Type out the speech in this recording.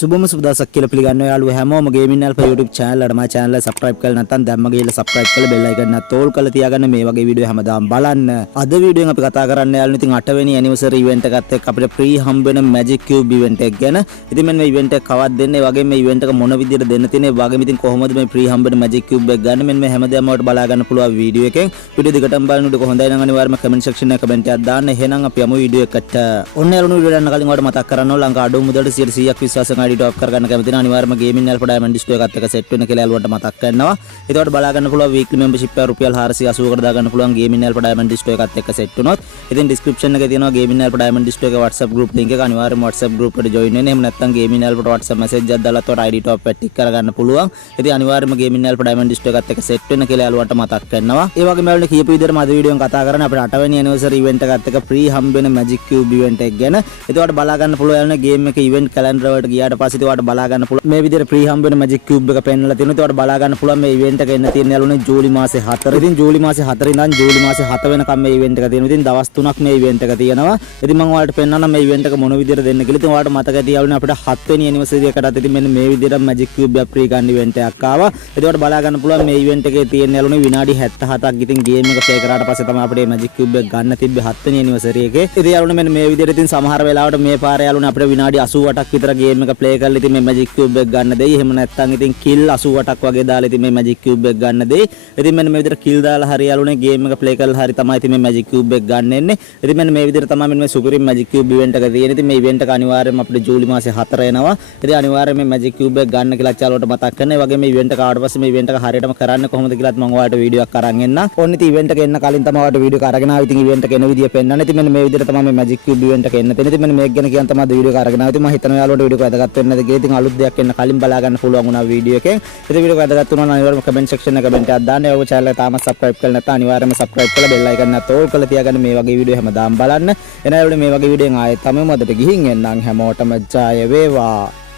සුබම සුබදසක් කියලා පිළිගන්නවා යාළුවෝ හැමෝම ගේමින් ඇල්ෆා YouTube channel එකට මගේ channel එක subscribe කරලා නැත්නම් දැම්ම ගිහලා subscribe කරලා bell icon එක තෝල් කරලා තියාගන්න මේ වගේ වීඩියෝ හැමදාම බලන්න. අද වීඩියෝෙන් අපි කතා කරන්න යාළුවෝ ඉතින් 8 වෙනි anniversary event එකත් එක්ක අපිට free හම්බ වෙන magic cube event එක ගැන. ඉතින් මෙන්න මේ event එක කවද්ද දෙන්නේ වගේ මේ event එක මොන විදිහට දෙන්න තියෙන්නේ වගේම ඉතින් කොහොමද මේ free හම්බ වෙන magic cube එක ගන්න මෙන්න මේ හැමදාම ඔයාලට බලා ගන්න පුළුවන් වීඩියෝ එකෙන්. වීඩියෝ දිගටම බලනකොට හොඳයි නම් අනිවාර්යයෙන්ම comment section එකේ comment එකක් දාන්න. එහෙනම් අපි යමු වීඩියෝ එකට. ඔන්න යාළුවෝ වීඩියෝ යන්න කලින් ඔයාලට මතක් කරන්න ඕන ලංකා අඩු මුදලට 100ක් විශ්වාසයෙන් ID top කරගන්න කැමති නම් අනිවාර්යයෙන්ම ගේමින් ඇල්ෆා ඩයමන්ඩ් ඩිස්ටෝ එකත් එක්ක සෙට් වෙන කියලා යාළුවන්ට මතක් කරනවා. ඒකට බලා ගන්න පුළුවන් weekly membership එක රුපියල් 480කට දා ගන්න පුළුවන් ගේමින් ඇල්ෆා ඩයමන්ඩ් ඩිස්ටෝ එකත් එක්ක සෙට් වුණොත්. ඉතින් description එකේ තියෙනවා ගේමින් ඇල්ෆා ඩයමන්ඩ් ඩිස්ටෝ එකේ WhatsApp group link එක අනිවාර්යයෙන්ම WhatsApp group එකට join වෙන්න. එහෙම නැත්නම් ගේමින් ඇල්ෆාට WhatsApp message එකක් දාලා තොට ID top එක ටික් කරගන්න පුළුවන්. ඉතින් අනිවාර්යයෙන්ම ගේමින් ඇල්ෆා ඩයමන්ඩ් ඩිස්ටෝ එකත් එක්ක සෙට් වෙන්න කියලා යාළුවන්ට මතක් කරනවා. ඒ වගේම යාළුවනේ කියපු විදිහටම අද වීඩියෝෙන් කතා කරන්නේ අපේ 8 වෙනි anniversary event එකත් එක්ක free හම්බ වෙන magic cube event එක ගැන. ඒකට බලා ගන්න පුළුවන් යාළුවනේ game එකේ event calendar වලට ගියාට පස්සේ ඒකට බලා ගන්න පුළුවන් මේ විදිහට free හම්බ වෙන magic cube එක පෙන්නලා තියෙනවා. ඒකට බලා ගන්න පුළුවන් මේ event එක එන්න තියෙන යාළුවනේ ජූලි මාසේ 4. ඉතින් ජූලි මාසේ 4 ඉඳන් ජූලි මාසේ 7 වෙනකම් මේ event එක තියෙනවා. ඉතින් දවස් 3ක් මේ event එක තියෙනවා. ඉතින් මම ඔයාලට පෙන්නන්නම් මේ event එක මොන විදිහට දෙන්න කියලා. ඉතින් ඔයාලට මතක ඇති යාළුවනේ අපිට 7 වෙනි anniversary එකටත් ඉතින් මෙන්න මේ විදිහට magic cube එක free ගන්න event එකක් ආවා. ඒකට බලා ගන්න පුළුවන් මේ event එකේ තියෙන යාළුවනේ විනාඩි 77ක් ඉතින් game එක play කරාට පස්සේ තමයි අපිට magic cube එක ගන්න තිබ්බේ 7 වෙනි anniversary එකේ. ඉතින් යාළුවනේ මෙන්න මේ විදිහට ඉතින් සමහර වෙලාවට මේ පාරේ යාළුවනේ අපිට විනාඩි 88ක් විතර game එක play කරලා ඉතින් මේ magic cube එක ගන්න දෙයි. එහෙම නැත්නම් ඉතින් kill 88ක් වගේ දාලා ඉතින් මේ magic cube එක ගන්න දෙයි. ඉතින් මෙන්න මේ විදිහට kill දාලා හරි යාළුවනේ game එක play කරලා හරි තමයි ඉතින් මේ magic cube එක ගන්න එන්නේ. ඉතින් මෙන්න මේ විදිහට තමයි මෙන්න මේ supreme magic cube event එක තියෙන්නේ. ඉතින් මේ event එක අනිවාර්යයෙන්ම අපිට ජූලි මාසේ 4 එනවා. ඉතින් අනිවාර්යයෙන් මේ magic cube එක ගන්න කියලා යාළුවට මතක් කරන්න. ඒ වගේම මේ event එක ආවට පස්සේ මේ event එක හරියටම කරන්න කොහොමද කියලාත් මම ඔයාලට වීඩියෝ එකක් අරන් එන්නම්. ඕන්න ඉතින් event එක එන්න කලින් තමයි ඔයාලට වීඩියෝ එක අරගෙන ආව. ඉතින් event එක එන විදිය පෙන්නන්න. ඉතින් මෙන්න මේ විදිහට තමයි මේ magic cube event එක එන්න තියෙන්නේ. ඉතින් මෙන්න මේක ගැන කියන්න තමයි වීඩියෝ එක අරගෙන ආව. ඉතින් මම හිතනවා යාළුවට වීඩියෝ එක වැදගත් වෙන්නේ නැද කියලා. ඉතින් අලුත් දෙයක් එන්න කලින් බලා ගන්න පුළුවන් වුණා වීඩියෝ එකෙන්. ඉතින් වීඩියෝ එක වැදගත් වුණා නම් අනිවාර්යයෙන්ම comment section එකේ comment එකක් දාන්න. ඒ වගේ channel එක තාමත් subscribe කරලා නැත්නම් අනිවාර්යයෙන්ම subscribe කරලා bell icon එක තෝල් කරලා තියාගන්න මේ වගේ වීඩියෝ හැමදාම බලන්න. එන යාළුවනේ මේ වගේ වීඩියෝෙන් ආයෙත් තමයි මදට ගිහින් එන්නම්. හැමෝටම ජය වේවා.